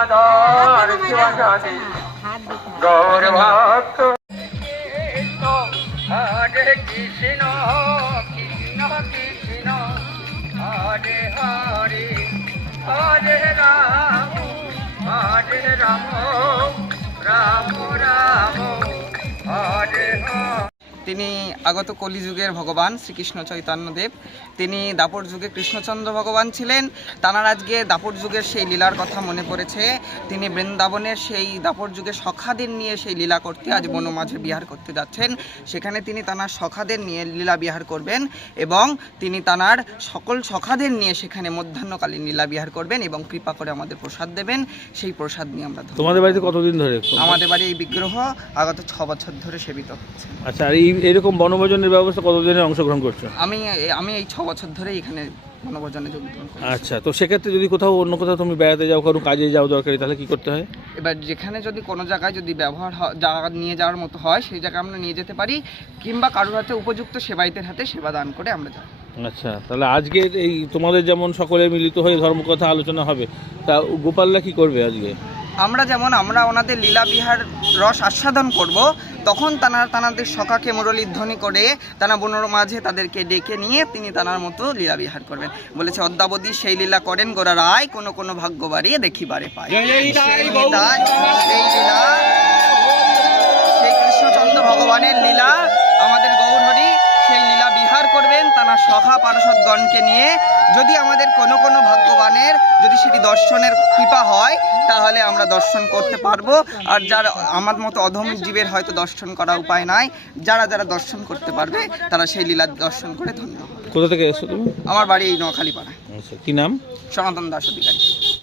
গদাধর শিবাচার্য গৌর ভক্ত। হরে কৃষ্ণ কৃষ্ণ কৃষ্ণ হরে হরে হরে রাম হরে রাম। তিনি আগত কলিযুগের ভগবান শ্রীকৃষ্ণ চৈতন্যদেব তিনি দাপর যুগে কৃষ্ণচন্দ্র ভগবান ছিলেন। তাঁর আজকে দাপর যুগের সেই লীলার কথা মনে পড়েছে। তিনি বৃন্দাবনের সেই দাপর যুগে সখাদের নিয়ে সেই লীলা করতে আজ বনমাঝে বিহার করতে যাচ্ছেন। সেখানে তিনি তানার সখাদের নিয়ে লীলা বিহার করবেন এবং তিনি তানার সকল সখাদের নিয়ে সেখানে মধ্যাহ্নকালীন লীলা বিহার করবেন এবং কৃপা করে আমাদের প্রসাদ দেবেন। সেই প্রসাদ নিয়ে আমরা তোমাদের বাড়িতে কতদিন ধরে আমাদের বাড়ি এই বিগ্রহ আগত ছ বছর ধরে সেবিত হচ্ছে। আচ্ছা আর এই এরকম বনভোজনের ব্যবস্থা কতদিনে অংশগ্রহণ করছ? আমি আমি এই ছ বছর ধরে এখানে বনভোজনে যোগদান করি আচ্ছা তো সেক্ষেত্রে যদি কোথাও অন্য কোথাও তুমি বেড়াতে যাও কারও কাজে যাও দরকারি তাহলে কি করতে হয়? এবার যেখানে যদি কোনো জায়গায় যদি ব্যবহার জায়গা নিয়ে যাওয়ার মতো হয় সেই জায়গায় আমরা নিয়ে যেতে পারি কিংবা কারোর হাতে উপযুক্ত সেবাইতের হাতে সেবা দান করে আমরা যাই। আচ্ছা তাহলে আজকে এই তোমাদের যেমন সকলে মিলিত হয়ে ধর্মকথা আলোচনা হবে তা গোপালরা কি করবে আজকে? আমরা যেমন আমরা ওনাদের লীলা বিহার রস আস্বাদন করব তখন তারা তানাদের সখাকে মুরলীর ধ্বনি করে তানা বনোর মাঝে তাদেরকে ডেকে নিয়ে তিনি তানার মতো লীলা বিহার করবেন। বলেছে অদ্যাবধি সেই লীলা করেন গোরা রায় কোনো কোনো ভাগ্য বাড়িয়ে দেখিবারে পায়। সেই লীলা সেই লীলা সেই কৃষ্ণচন্দ্র ভগবানের লীলা তারা সখা পার্ষদগণকে নিয়ে যদি আমাদের কোনো কোনো ভাগ্যবানের যদি সেটি দর্শনের কৃপা হয় তাহলে আমরা দর্শন করতে পারব। আর যার আমার মতো অধম জীবের হয়তো দর্শন করা উপায় নাই যারা যারা দর্শন করতে পারবে তারা সেই লীলা দর্শন করে ধন্য কোথা থেকে এসো তুমি? আমার বাড়ি এই নোয়াখালী পাড়া আচ্ছা কি নাম? সনাতন দাস অধিকারী।